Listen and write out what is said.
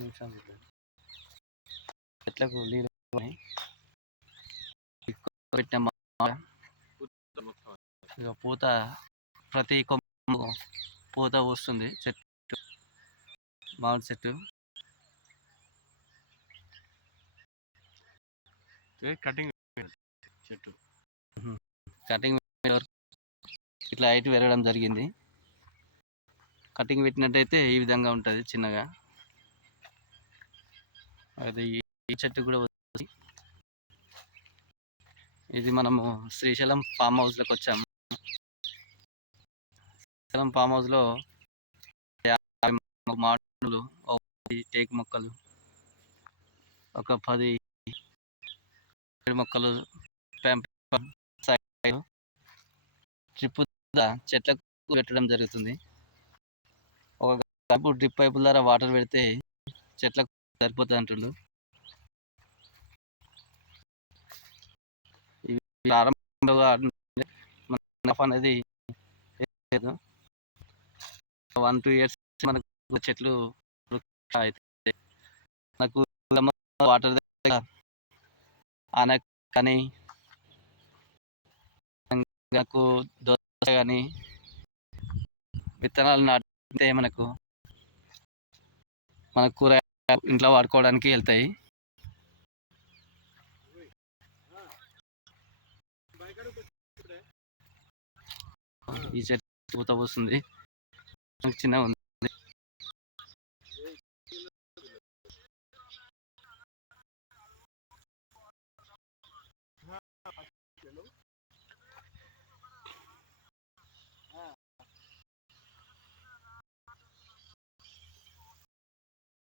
నిమిషాలు చెట్లకు నీళ్ళు పెట్టిన పూత ప్రతి కొమ్మ పూత వస్తుంది. చెట్టు మామిడి చెట్టు కటింగ్ చెట్టు కటింగ్ ఇట్లా హైట్ పెరగడం జరిగింది. కటింగ్ పెట్టినట్టయితే ఈ విధంగా ఉంటుంది చిన్నగా. అది ఈ చెట్టు కూడా వస్తుంది. ఇది మనము శ్రీశైలం ఫామ్ హౌస్లోకి వచ్చాము. శ్రీశైలం ఫామ్ హౌస్లో మామిడులు, టేకు మొక్కలు, ఒక 10 మొక్కలు డ్రిప్ చెట్లకు పెట్టడం జరుగుతుంది. ఒక డ్రిప్ పైపుల ద్వారా వాటర్ పెడితే చెట్లకు సరిపోతుంది అంటుండ్రు. ప్రారంభంగా అనేది 1-2 years మనకు చెట్లు మనకు వాటర్ ఆనక కానీ నాకు దోస కానీ విత్తనాలు నాటితే మనకు కూర ఇంట్లో వాడుకోవడానికి వెళ్తాయి. ఈ చెట్టు పూత వస్తుంది, చిన్నగా ఉంది.